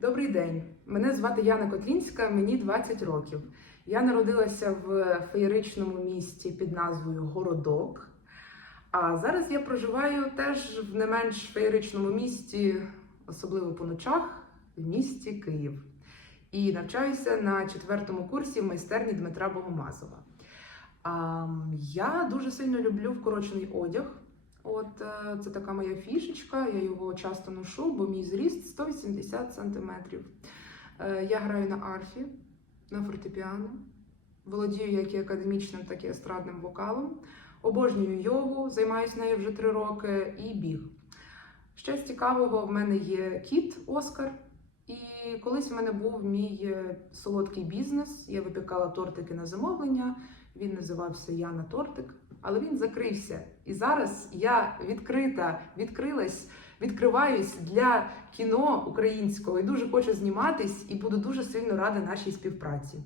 Добрий день. Мене звати Яна Котлінська, мені 20 років. Я народилася в феєричному місті під назвою Городок. А зараз я проживаю теж в не менш феєричному місті, особливо по ночах, в місті Київ. І навчаюся на четвертому курсі в майстерні Дмитра Богомазова. Я дуже сильно люблю вкорочений одяг. От е, це така моя фішечка, я його часто ношу, бо мій зріст 180 сантиметрів. Е, Я граю на арфі, на фортепіано, володію як і академічним, так і естрадним вокалом. Обожнюю йогу, займаюся нею вже три роки і біг. Ще з цікавого в мене є кіт Оскар. І колись в мене був мій е, солодкий бізнес. Я випікала тортики на замовлення. Він називався Яна Тортик, але він закрився. І зараз я відкрита, відкрилась, відкриваюсь для кіно українського і дуже хочу зніматись, і буду дуже сильно рада нашій співпраці.